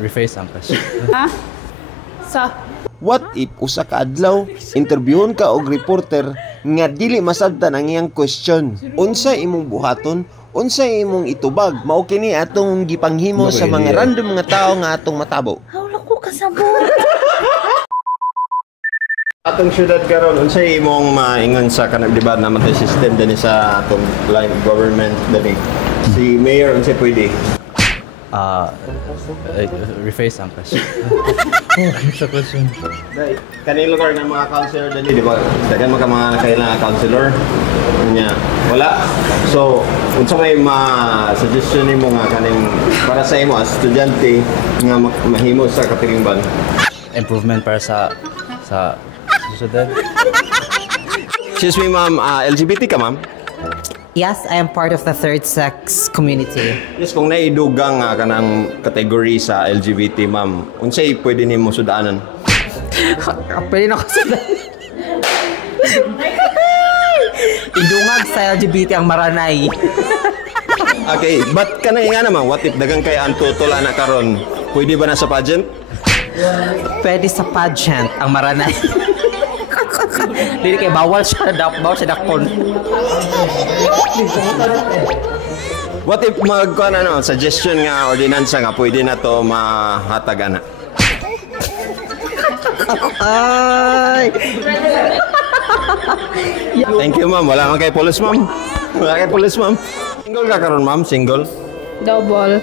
Rephrase ang question. Ha? Sa? What if usa ka adlaw interviewon ka og reporter nga dili masabtan ang iyang question? Unsa imong buhaton? Unsa imong itubag? Mao kini atong gipanghimo sa mga random mga tao nga atong matabo. Hawla ko kasabot. Atong syudad karon unsay imong maingon sa kanang di ba naman tay system dinhi sa atong line government dinhi. Si mayor unsay pwede? Rephrase ang question. Sa question. Kanang lugar ng mga councilor dinhi di ba? Dagan mga kailangan councilor. Nya wala. So unsa may suggestion nimo nga kaning para sa imo as estudyante nga mahimo sa katilingban? Improvement para sa susunod. Excuse me ma'am, LGBT ka ma'am? Yes, I am part of the third sex community. Yes, kung naidugang kanang kategory sa LGBT ma'am, unsay pwede nimo sudanan? Pwede na ko sudan. Idungag sa LGBT ang maranay. Okay, but kanang nga naman, what if dagang kay ang tutol na karon? Pwede ba na sa pageant? Pwede sa pageant ang maranay. Dili kay bawal siya dakpon. What if magkuan suggestion nga ordinansa nga pwede na to mahatag ana? Ay. Thank you ma'am. Wala man kay police ma'am. Wala kay police ma'am. Single ka karon ma'am, single. Double.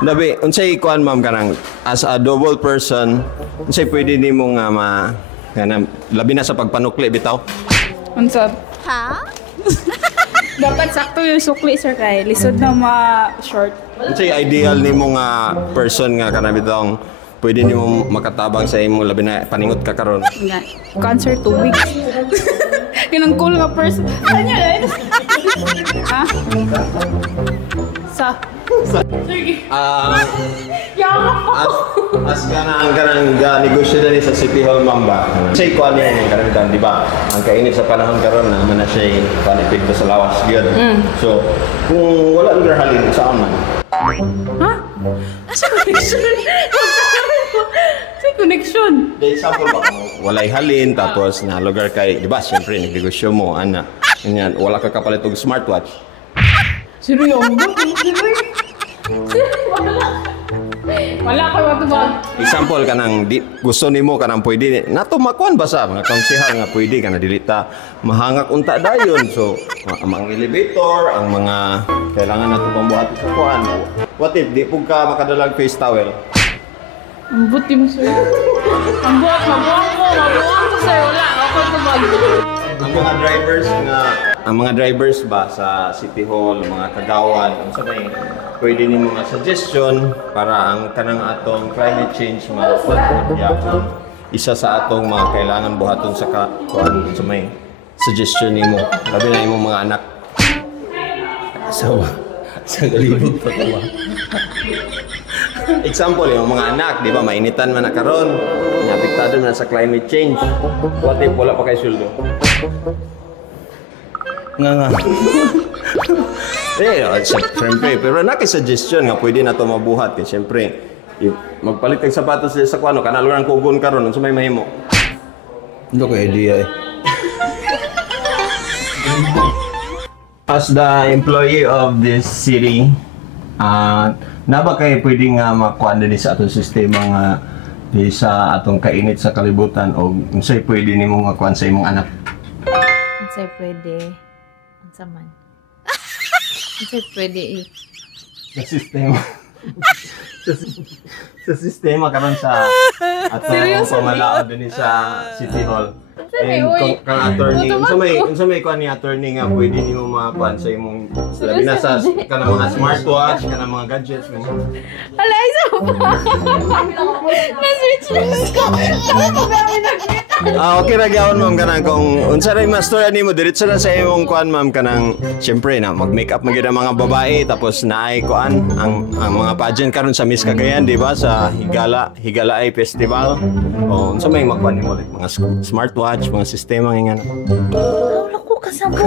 Dabi, unsay kuan ma'am kanang as a double person, unsay pwede nimo nga kanang labi na sa pagpanukli bitaw? Unsa? Ha? Dapat sakto yung sukli sir kay lisod na ma-short. Unsay ideal nimo nga person nga kanang bitong pwede nimo makatabang sa imo labi na paningot ka karon? Nga, cancer tubig. Kinang cool nga person. Anya na yun? Ha? Sa? Sige. As kanang negosyo dali sa City Hall ma'am ba? Say ko ano yung karamihan, di ba? Ang kainit sa panahon karon na man na siya panipid sa lawas gyud. So, kung wala lugar halin sa man. Ha? Asa connection? Sa connection? Dahil sample ba walay halin tapos na lugar kay, di ba? Siyempre negosyo mo ana. Ganyan, wala ka kapalit og smartwatch. Sino yung wala ko matubag. Example kanang gusto nimo kanang pwede nato makuan ba sa mga konsehal nga pwede kana dilita mahangak unta dayon. So ang mga elevator, ang mga kailangan nato pambuhat sa kuan. What if di pug ka makadalag face towel? Ang buti mo sir. Mabuang ko sir. Wala ako tubag. Ang mga drivers ba sa City Hall, mga kagawan, unsa may pwede nimo nga suggestion para ang kanang atong climate change isa sa atong mga kailangan buhaton sa kuan unsa may suggestion nimo labi na imong mga anak. So sa galibog pa to. Example yung mga anak, di ba mainitan man na karon, apektado na sa climate change. What if wala pa kay sweldo? Nga. Siyempre, pero naki-suggestion nga pwede na ito mabuhat. Siyempre, magpalit kang sapatos sa kuano, kanalo ng kugon karon unsa may mahimo? Hindi ko idea eh. As the employee of this city, na ba kayo pwede nga makuha din sa atong sistema nga di sa atong kainit sa kalibutan o unsay pwede nimo makuha sa imong anak? Unsay pwede? Unsa man? Unsay pwede Sa sistema. sa sistema karon sa atong pamalaod din sa City Hall. And kung attorney, unsa may kuan ni attorney nga pwede nimo makuha sa imong labi na sa kanang mga smartwatch, kanang mga gadgets mo. Ala, isa pa. Na-switch ko. Okay ra gyud ma'am kanang kung unsa ray mastorya nimo diretso na sa imong kuan ma'am kanang syempre na mag-makeup magyud ang mga babae tapos naay kuan ang mga pageant karon sa Miss Cagayan di ba sa Higala ay Festival. O unsa may makuan nimo like mga smartwatch, mga sistema nga. Hawla ko kasabot.